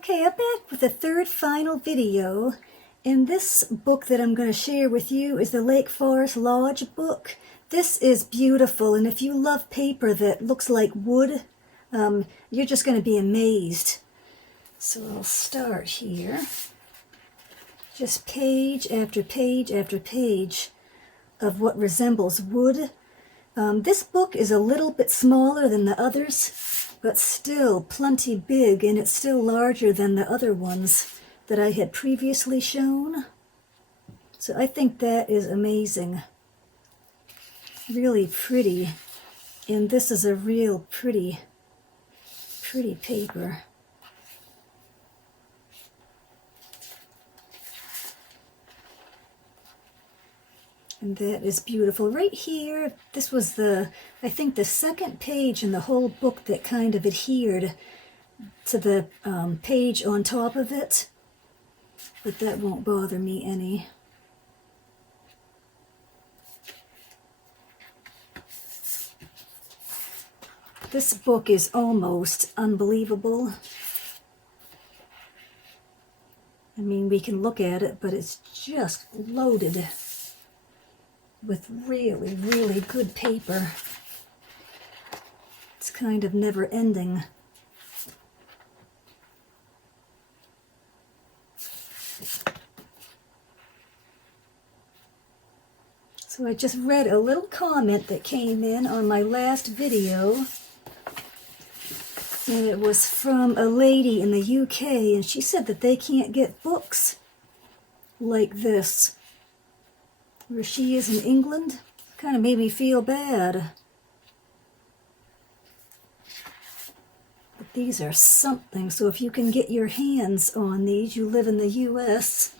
Okay, I'm back with the third final video, and this book that I'm going to share with you is the Lake Forest Lodge book. This is beautiful, and if you love paper that looks like wood, you're just going to be amazed. So I'll start here. Just page after page after page of what resembles wood. This book is a little bit smaller than the others, but still plenty big, and it's still larger than the other ones that I had previously shown. So I think that is amazing. Really pretty. And this is a real pretty paper. And that is beautiful. Right here, this was I think the second page in the whole book that kind of adhered to the page on top of it. But that won't bother me any. This book is almost unbelievable. I mean, we can look at it, but it's just loaded with really, really good paper. It's kind of never ending. So I just read a little comment that came in on my last video, and it was from a lady in the UK, and she said that they can't get books like this where she is in England. Kind of made me feel bad. But these are something. So if you can get your hands on these, you live in the US,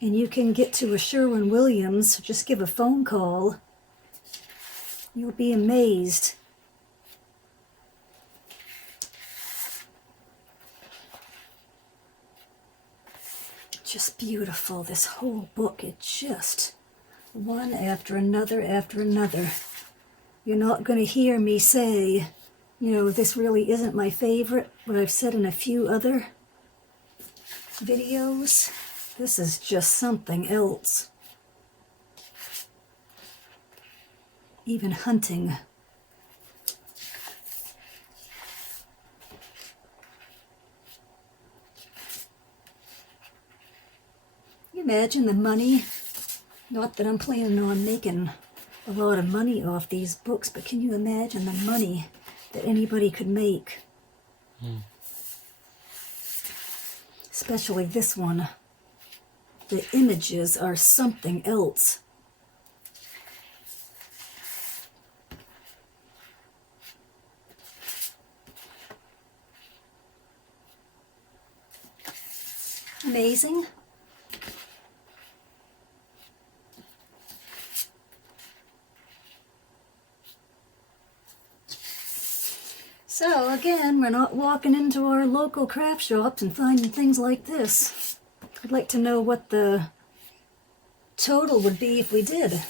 and you can get to a Sherwin-Williams, just give a phone call. You'll be amazed. Just beautiful, this whole book. It just one after another after another. You're not going to hear me say, you know, this really isn't my favorite, what I've said in a few other videos. This is just something else. Even hunting. Can you imagine the money? Not that I'm planning on making a lot of money off these books, but can you imagine the money that anybody could make? Especially this one. The images are something else. Amazing. So again, we're not walking into our local craft shops and finding things like this. I'd like to know what the total would be if we did.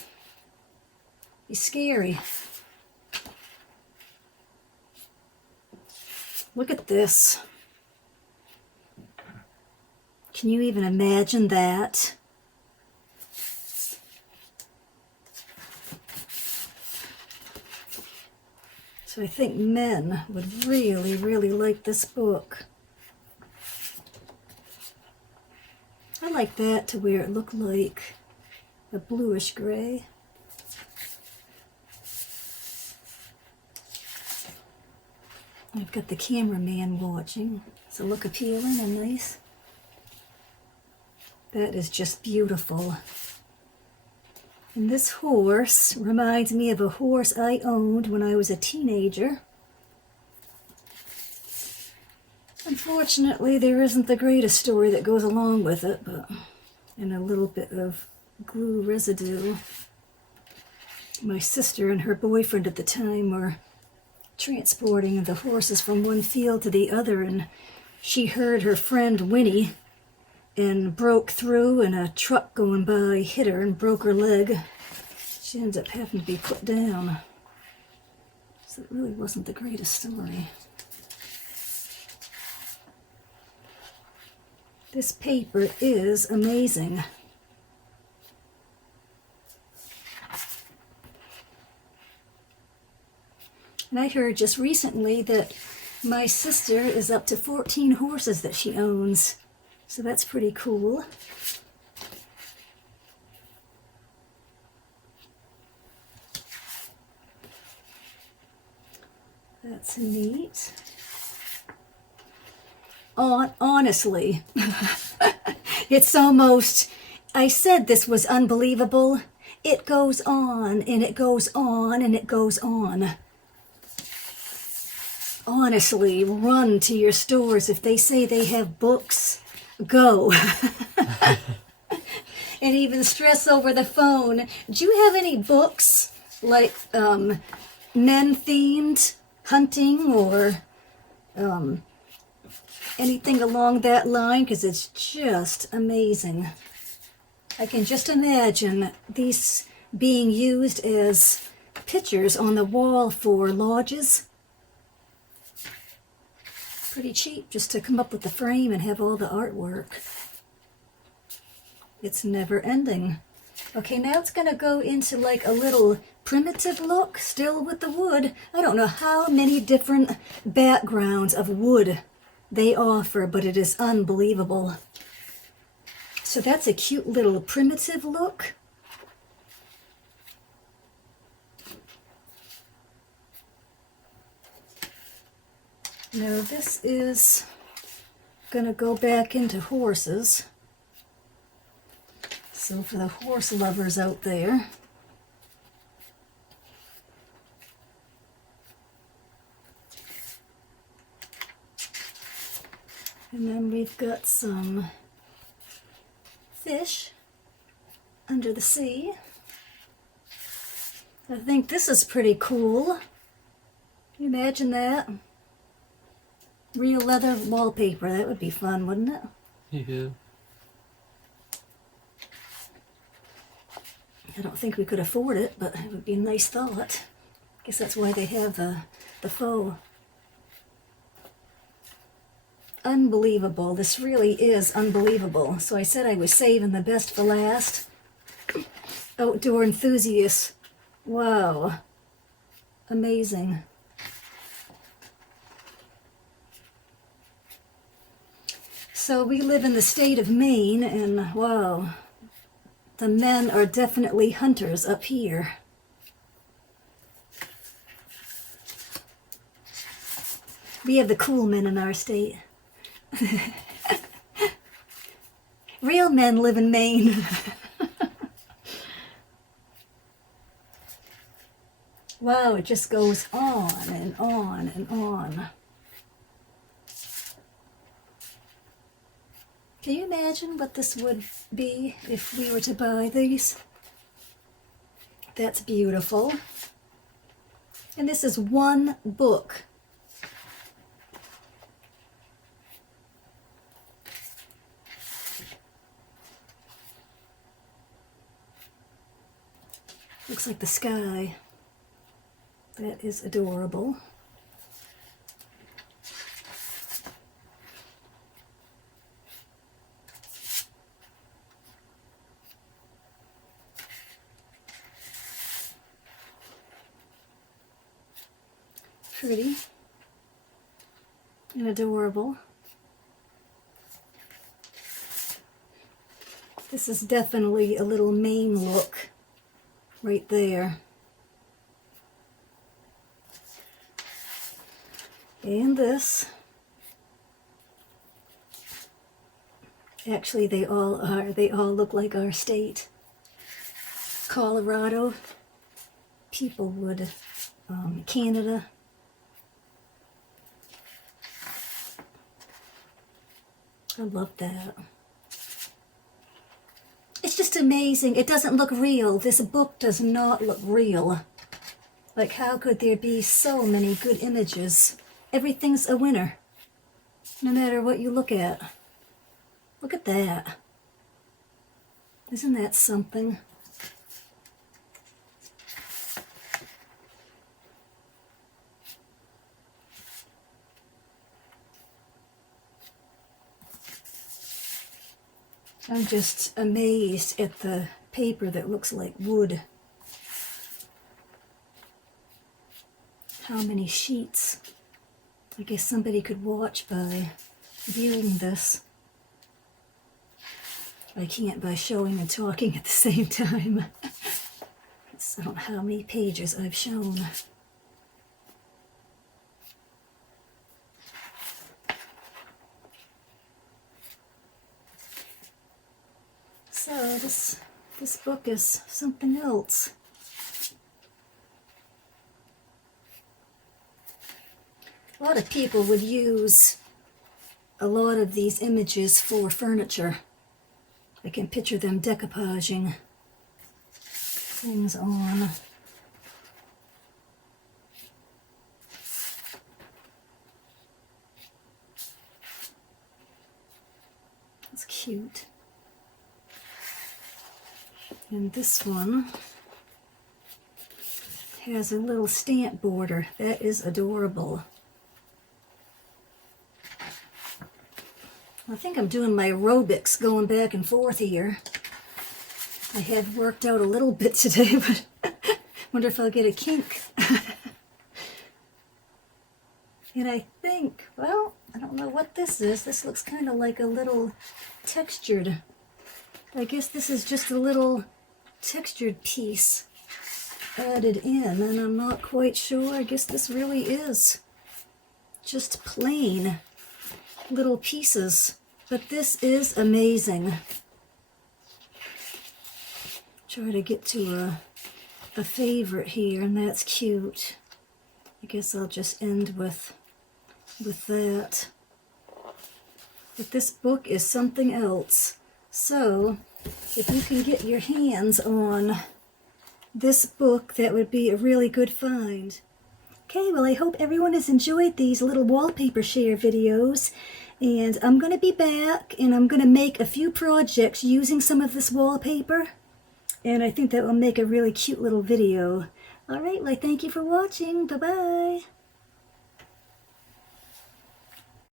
Be scary. Look at this. Can you even imagine that? So I think men would really, really like this book. I like that to where it looked like a bluish gray. I've got the cameraman watching. Does it look appealing and nice? That is just beautiful. And this horse reminds me of a horse I owned when I was a teenager. Unfortunately, there isn't the greatest story that goes along with it, but and a little bit of glue residue. My sister and her boyfriend at the time were transporting the horses from one field to the other, and she heard her friend Winnie and broke through, and a truck going by hit her and broke her leg. She ended up having to be put down. So it really wasn't the greatest story. This paper is amazing. And I heard just recently that my sister is up to 14 horses that she owns. So that's pretty cool. That's neat. Honestly, it's almost, I said this was unbelievable. It goes on and it goes on and it goes on. Honestly, run to your stores. If they say they have books, go. And even stress over the phone. Do you have any books like men-themed, hunting, or anything along that line? Because it's just amazing. I can just imagine these being used as pictures on the wall for lodges. Pretty cheap just to come up with the frame and have all the artwork. It's never ending. Okay, now it's going to go into like a little primitive look, still with the wood. I don't know how many different backgrounds of wood they offer, but it is unbelievable. So that's a cute little primitive look. Now this is going to go back into horses. So for the horse lovers out there, and then we've got some fish under the sea. I think this is pretty cool. Can you imagine that? Real leather wallpaper, that would be fun, wouldn't it? Yeah. I don't think we could afford it, but it would be a nice thought. I guess that's why they have the faux. Unbelievable. This really is unbelievable. So I said I was saving the best for last. Outdoor enthusiasts. Wow. Amazing. So we live in the state of Maine, and wow, the men are definitely hunters up here. We have the cool men in our state. Real men live in Maine. Wow, it just goes on and on and on. Can you imagine what this would be if we were to buy these? That's beautiful. And this is one book. Looks like the sky. That is adorable. Pretty and adorable. This is definitely a little Maine look right there. And this. Actually, they all are. They all look like our state. Colorado, Peoplewood, Canada. I love that. It's just amazing. It doesn't look real. This book does not look real. Like, how could there be so many good images? Everything's a winner, no matter what you look at. Look at that. Isn't that something? I'm just amazed at the paper that looks like wood. How many sheets? I guess somebody could watch by viewing this. I can't by showing and talking at the same time. I don't know how many pages I've shown. So this book is something else. A lot of people would use a lot of these images for furniture. I can picture them decoupaging things on. That's cute. And this one has a little stamp border. That is adorable. I think I'm doing my aerobics going back and forth here. I had worked out a little bit today, but wonder if I'll get a kink. And I think, well, I don't know what this is. This looks kind of like a little textured. I guess this is just a little textured piece added in, and I'm not quite sure. I guess this really is just plain little pieces, but this is amazing. Try to get to a favorite here, and that's cute. I guess I'll just end with that. But this book is something else. So if you can get your hands on this book, that would be a really good find. Okay, well, I hope everyone has enjoyed these little wallpaper share videos, and I'm going to be back and I'm going to make a few projects using some of this wallpaper, and I think that will make a really cute little video. Alright, well, thank you for watching. Bye-bye.